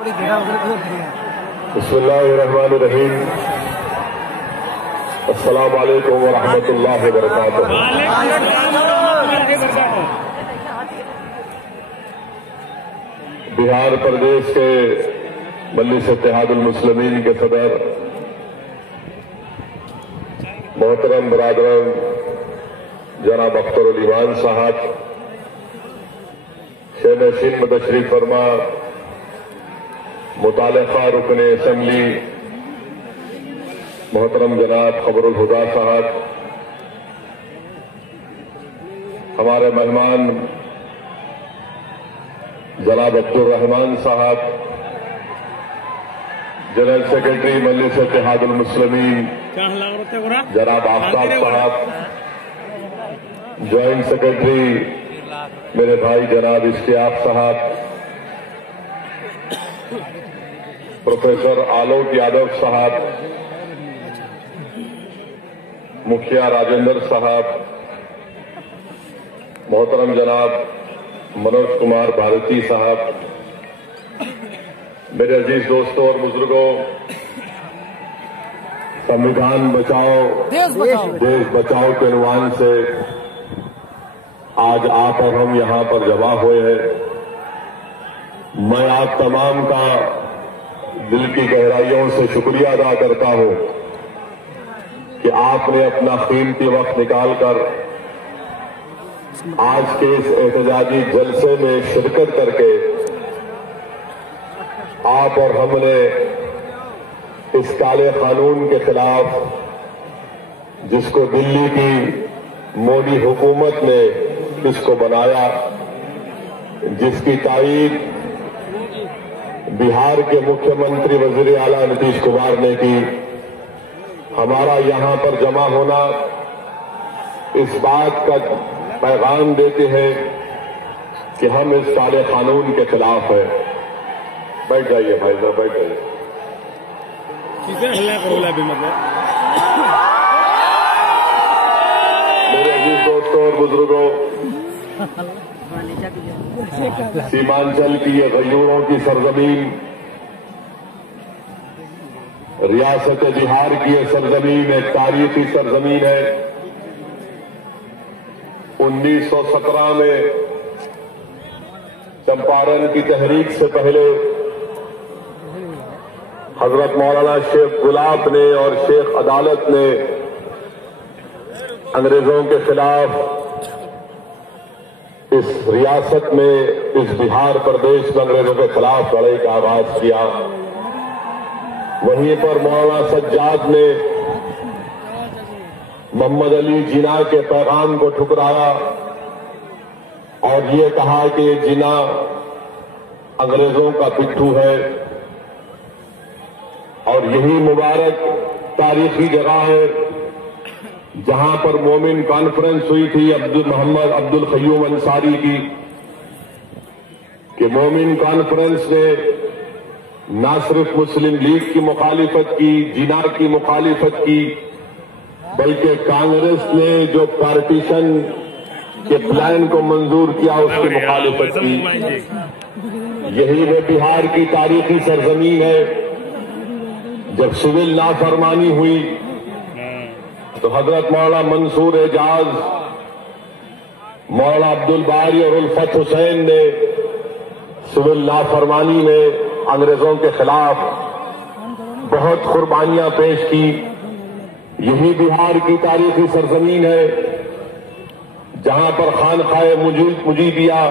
بسم اللہ الرحمن الرحیم. السلام علیکم ورحمۃ اللہ وبرکاتہ. بہار پردیش کے مجلس اتحاد المسلمین کے صدر محترم برادران جناب اختر الایمان صاحب، شین تشریف فرما متعلقہ رکن اسمبلی محترم جناب خبر الہدا صاحب، ہمارے مہمان جناب عبد الرحمان صاحب، جنرل سیکرٹری مجلس اتحاد المسلمین جناب آفتاب صاحب، جوائنٹ سیکرٹری میرے بھائی جناب اشتیاق صاحب، پروفیسر آلوک یادو صاحب، مکھیا راجندر صاحب، محترم جناب منوج کمار بھارتی صاحب، میرے عزیز دوستوں اور بزرگوں، سنویدھان بچاؤ دیش بچاؤ کے عنوان سے آج آپ اور ہم یہاں پر جمع ہوئے ہیں. میں آپ تمام کا دل کی گہرائیوں سے شکریہ ادا کرتا ہوں کہ آپ نے اپنا قیمتی وقت نکال کر آج کے اس احتجاجی جلسے میں شرکت کر کے آپ اور ہم نے اس کالے قانون کے خلاف، جس کو دلی کی مودی حکومت نے اس کو بنایا، جس کی تائید بہار کے مکھیہ منتری وزیر اعلیٰ نتیش کمار نے کی، ہمارا یہاں پر جمع ہونا اس بات کا پیغام دیتے ہیں کہ ہم اس کالے قانون کے خلاف ہیں. بیٹھ جائیے بھائی صاحب، بیٹھ جائیے. میرے عزیز دوستوں اور بزرگوں، سیمانچل کی یہ غیوروں کی سرزمین، ریاست بہار کی یہ سرزمین ایک تاریخی سرزمین ہے. 1917 میں چمپارن کی تحریک سے پہلے حضرت مولانا شیخ گلاب نے اور شیخ عدالت نے انگریزوں کے خلاف اس ریاست میں، اس بہار پردیش میں انگریزوں کے خلاف لڑائی کا آغاز کیا. وہیں پر مولانا سجاد نے محمد علی جناح کے پیغام کو ٹھکرایا اور یہ کہا کہ یہ جناح انگریزوں کا پٹھو ہے. اور یہی مبارک تاریخی جگہ ہے جہاں پر مومن کانفرنس ہوئی تھی محمد عبد القیوم انصاری کی، کہ مومن کانفرنس نے نہ صرف مسلم لیگ کی مخالفت کی، جناح کی مخالفت کی، بلکہ کانگریس نے جو پارٹیشن کے پلان کو منظور کیا اس کی مخالفت کی. یہی وہ بہار کی تاریخی سرزمین ہے. جب سول نافرمانی ہوئی تو حضرت مولانا منصور اعجاز، مولانا عبد الباری اور الفت حسین نے سول نافرمانی میں انگریزوں کے خلاف بہت قربانیاں پیش کی. یہی بہار کی تاریخی سرزمین ہے جہاں پر خانقاہ مجیبیہ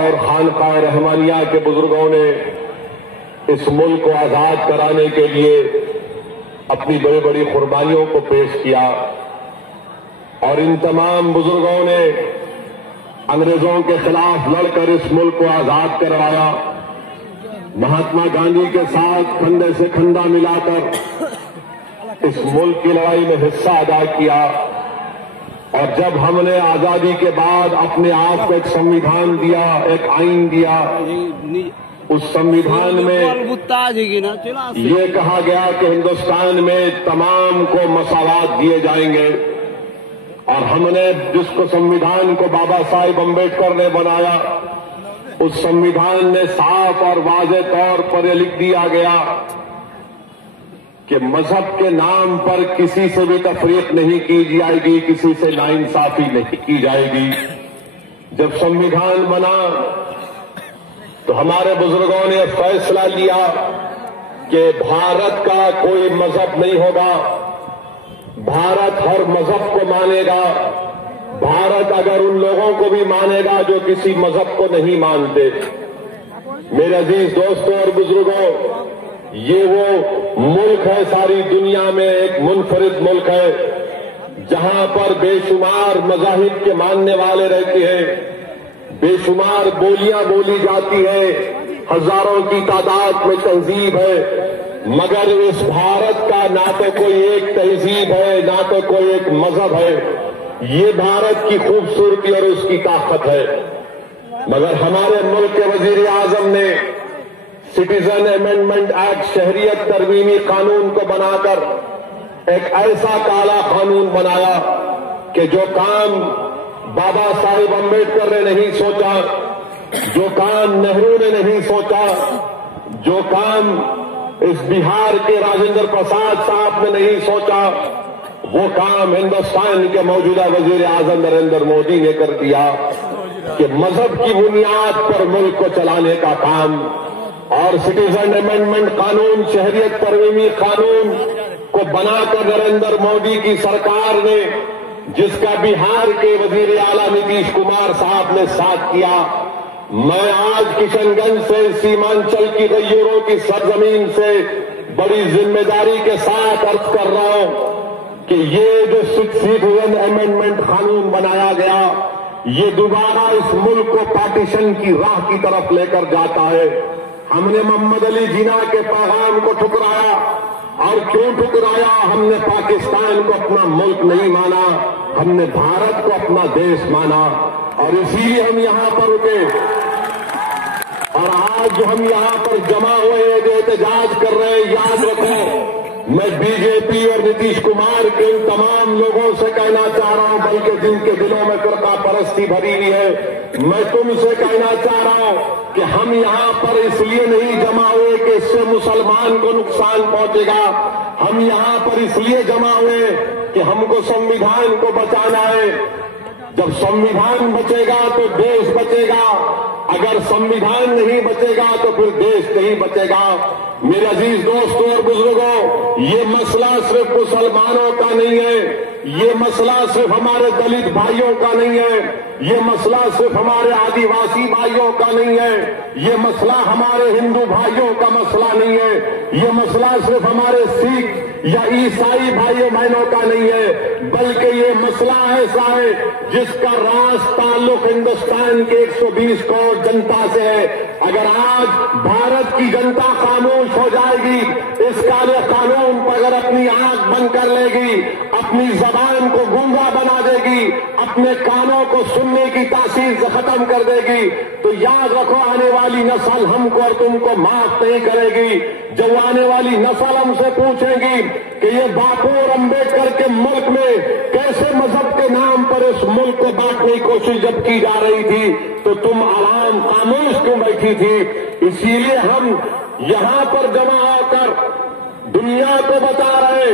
اور خانقاہ رحمانیہ کے بزرگوں نے اس ملک کو آزاد کرانے کے لیے اپنی بڑی بڑی قربانیوں کو پیش کیا. اور ان تمام بزرگوں نے انگریزوں کے خلاف لڑ کر اس ملک کو آزاد کروایا. مہاتما گاندھی کے ساتھ کندھے سے کندھا ملا کر اس ملک کی لڑائی میں حصہ ادا کیا. اور جب ہم نے آزادی کے بعد اپنے آپ کو ایک سمویدھان دیا، ایک آئین دیا، اس سمویدھان میں یہ کہا گیا کہ ہندوستان میں تمام کو مساوات دیے جائیں گے. اور ہم نے جس کو سمویدھان کو بابا صاحب امبیڈکر نے بنایا، اس संविधान में साफ और वाज़ेह तौर पर यह लिख दिया गया कि मजहब के नाम पर किसी से भी तफरीक नहीं की जाएगी, किसी से नाइंसाफी नहीं की जाएगी। जब संविधान बना तो हमारे बुजुर्गों ने फैसला लिया कि भारत का कोई मजहब नहीं होगा, भारत हर मजहब को मानेगा, भारत अगर उन लोगों को भी मानेगा जो किसी मजहब को नहीं मानते। मेरे अजीज दोस्तों और बुजुर्गों, ये वो मुल्क है, सारी दुनिया में एक मुनफरिद मुल्क है जहां पर बेशुमार मज़ाहिब के मानने वाले रहते हैं, बेशुमार बोलियां बोली जाती है, हजारों की तादाद में तहजीब है, मगर इस भारत का ना तो कोई एक तहजीब है, ना तो कोई एक मजहब है। ये भारत की खूबसूरती और उसकी ताकत है। मगर हमारे मुल्क के वजीर आजम ने सिटीजन अमेंडमेंट एक्ट, शहरियत तरमीमी कानून को बनाकर एक ऐसा काला कानून बनाया कि जो काम बाबा साहिब अम्बेडकर ने नहीं सोचा, जो काम नेहरू ने नहीं सोचा, जो काम इस बिहार के राजेंद्र प्रसाद साहब ने नहीं सोचा, वो काम हिंदुस्तान के मौजूदा वजीर आजम नरेंद्र मोदी ने कर दिया कि मजहब की बुनियाद पर मुल्क को चलाने का काम। और सिटीजन अमेंडमेंट कानून, शहरियत तरमीमी कानून को बनाकर नरेंद्र मोदी की सरकार ने, जिसका बिहार के वजीर आला नीतीश कुमार साहब ने साथ किया, मैं आज किशनगंज से, सीमांचल की गैयरों की सरजमीन से बड़ी जिम्मेदारी के साथ अर्ज कर रहा हूं कि ये जो सिटीजन अमेंडमेंट कानून बनाया गया, ये दोबारा इस मुल्क को पार्टीशन की राह की तरफ लेकर जाता है। हमने मोहम्मद अली जिन्ना के पैगाम को ठुकराया, और क्यों ठुकराया? हमने पाकिस्तान को अपना मुल्क नहीं माना, हमने भारत को अपना देश माना, और इसीलिए हम यहां पर रुके। और आज जो हम यहां पर जमा हुए जो एहतजाज कर रहे हैं, याद रखो, मैं बीजेपी और नीतीश कुमार के इन तमाम लोगों से कहना चाह रहा हूं, बल्कि जिनके दिलों में फिरका परस्ती भरी हुई है, मैं तुमसे कहना चाह रहा हूं कि हम यहां पर इसलिए नहीं जमा हुए कि इससे मुसलमान को नुकसान पहुंचेगा। हम यहां पर इसलिए जमा हुए कि हमको संविधान को बचाना है। जब संविधान बचेगा तो देश बचेगा, अगर संविधान नहीं बचेगा तो फिर देश नहीं बचेगा। मेरे अजीज दोस्तों और बुजुर्गों, ये मसला सिर्फ मुसलमानों का नहीं है, ये मसला सिर्फ हमारे दलित भाइयों का नहीं है, ये मसला सिर्फ हमारे आदिवासी भाइयों का नहीं है, ये मसला हमारे हिंदू भाइयों का मसला नहीं है, ये मसला सिर्फ हमारे सिख या ईसाई भाइयों बहनों का नहीं है, बल्कि ये मसला ऐसा है जिसका राज ताल्लुक हिंदुस्तान के 120 करोड़ जनता से है। अगर आज भारत की जनता खामोश हो जाएगी, इस काले कानून पर अगर अपनी आंख बंद कर लेगी, अपनी जबान को गूंगा बना देगी, अपने कानों को सुनने की तासीर से खत्म कर देगी, तो याद रखो आने वाली नस्ल हमको और तुमको माफ नहीं करेगी। जब आने वाली नस्ल हमसे पूछेगी कि ये बापू और अम्बेडकर के मुल्क में कैसे मजहब के नाम पर इस मुल्क को बांटने की कोशिश जब की जा रही थी, तो तुम आराम खामोश क्यों बैठी थी? इसीलिए हम यहां पर जमा होकर दुनिया को बता रहे,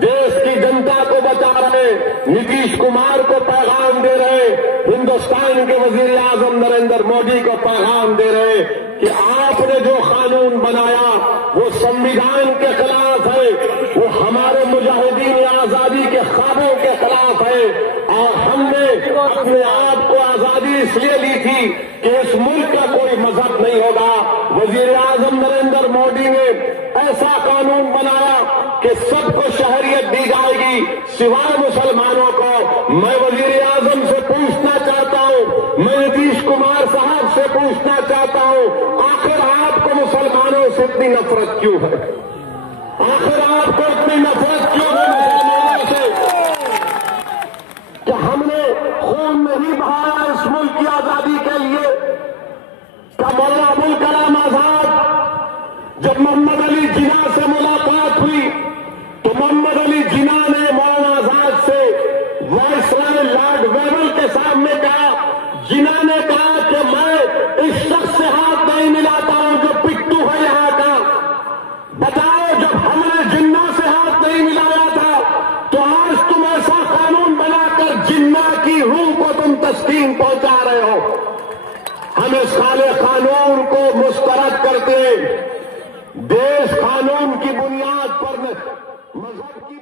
देश की जनता को बता रहे, नीतीश कुमार को पैगाम दे रहे, हिंदुस्तान के वजीर आजम नरेंद्र मोदी को पैगाम दे रहे कि आपने जो कानून बनाया वो संविधान के खिलाफ है, वो हमारे मुजाहिदीन आजादी के ख्वाबों के खिलाफ है। और हमने अपने आप को आजादी इसलिए ली थी कि इस मुल्क का कोई मजहब नहीं होगा। वजीर आजम नरेंद्र मोदी ने ऐसा कानून बनाया कि सबको शहरियत दी जाएगी सिवाय मुसलमानों को। मैं वजीर आजम से पूछना चाहता हूं, मैं नीतीश कुमार साहब से पूछना चाहता हूं, आखिर आपको मुसलमानों से इतनी नफरत क्यों है? आखिर आपको इतनी नफरत क्यों है मुसलमानों से? कि हमने खून नहीं बहाया इस मुल्क की आजादी के लिए? क्या मौलाना अबुल कलाम आजाद जब मोहम्मद अली जिन्ना से मुलाकात हुई तो मोहम्मद अली जिन्ना ने मौलाना आजाद से वायसराय लॉर्ड वेवल के सामने कहा, जिन्ना ने कहा कि मैं इस تسکین پہنچا رہے ہو. ہم اس خالق قانون کو مسترد کرتے دیش قانون کی بنیاد پر مذہب کی